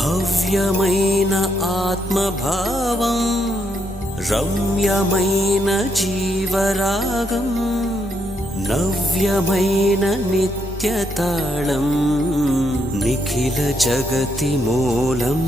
భవ్యమైన ఆత్మభావం రమ్యమైన జీవరాగం నవ్యమైన నిత్యతాళం నిఖిల జగతి మూలం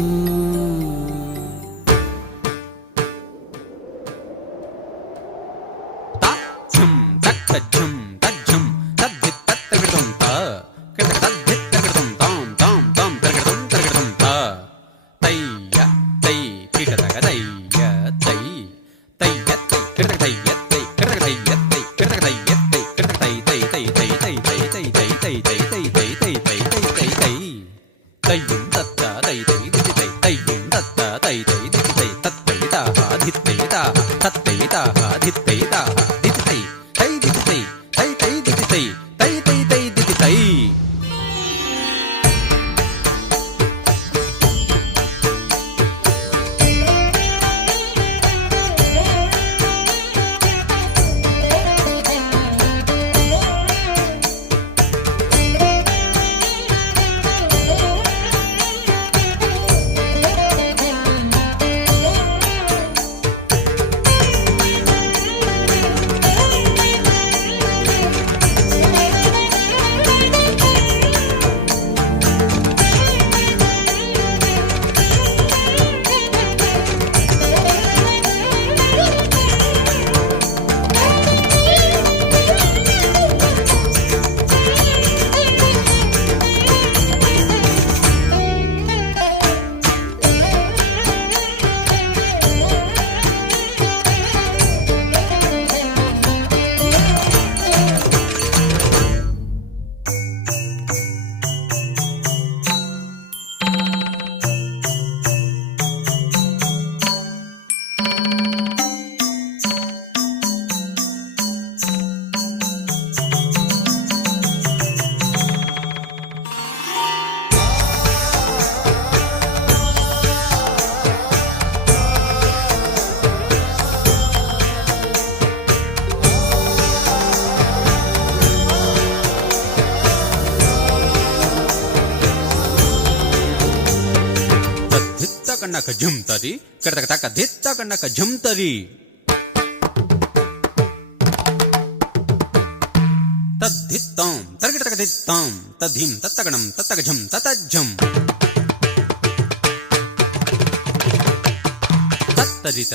కన్నక జుంతది కడతక తక దిత్త కన్నక జుంతది తద్దిత్తాం తరగటక దిత్తాం తద్ధిం తత్తగణం తత్తగ జం తతజ్జం తత్తదిత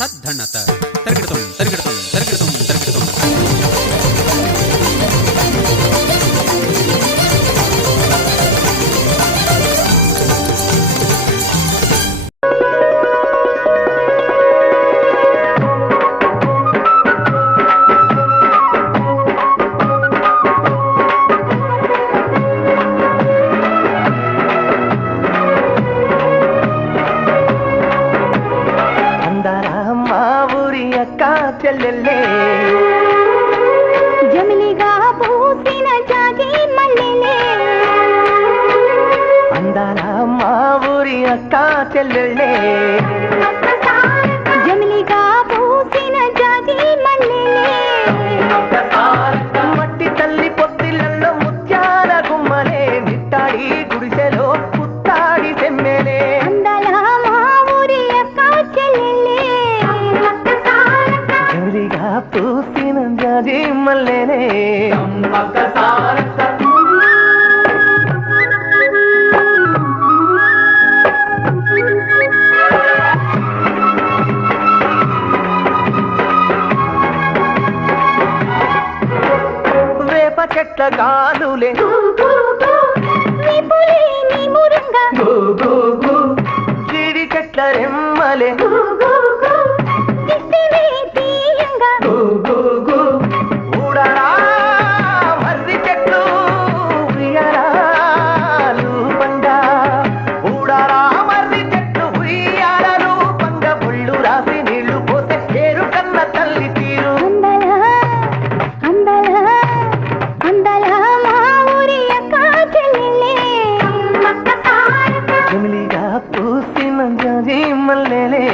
తద్ధనత తరగటం తరగటం తరగటం తరగటం జమిలిగా పూసిన జాజి మల్లెలే అందాల మా ఊరి అక్క చెల్లెళ్ళే జమిలిగా పూసిన జాజి మల్లెలే మట్టి తల్లి పొత్తిళ్ళల్లో ముత్యాల గుమ్మలే నిట్టాడి గుడిసెలో పుత్తాడి సెమ్మెలే అందాల మా ఊరి అక్క చెల్లెలే జమిలిగా పూసిన జాజి మల్లెలే వేప చెట్ల గాలులే జీడి చెట్ల రెమ్మలే ఊడరా మర్రి చెట్లు ఉయ్యారాలు పండ ఊడరా మర్రి చెట్లు ఉయ్యారాలు పండ ఒళ్ళు రాసి నీళ్లు పోతే ఏరు కన్న తల్లి తీరు జమిలిగా పూసిన జాజి మల్లెలే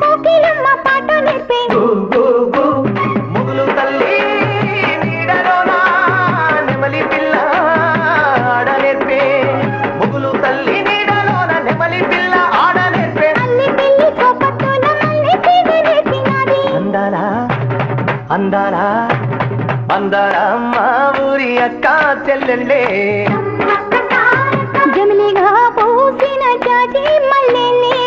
కోకిలమ్మ పాట నేర్పే ముగులు తల్లి నీడలోన నెమలి పిల్ల ఆడ నేర్పే ముగులు తల్లి నీడలోన నెమలి పిల్ల ఆడ నేర్పే అల్లి పిల్లి కోపట్టున మళ్ళీ తీగ నేర్పినాది అందాలా అందాలా అందాలా మా ఊరి అక్క చెల్లెళ్ళే జమిలిగా పూసిన జాజి మల్లెలే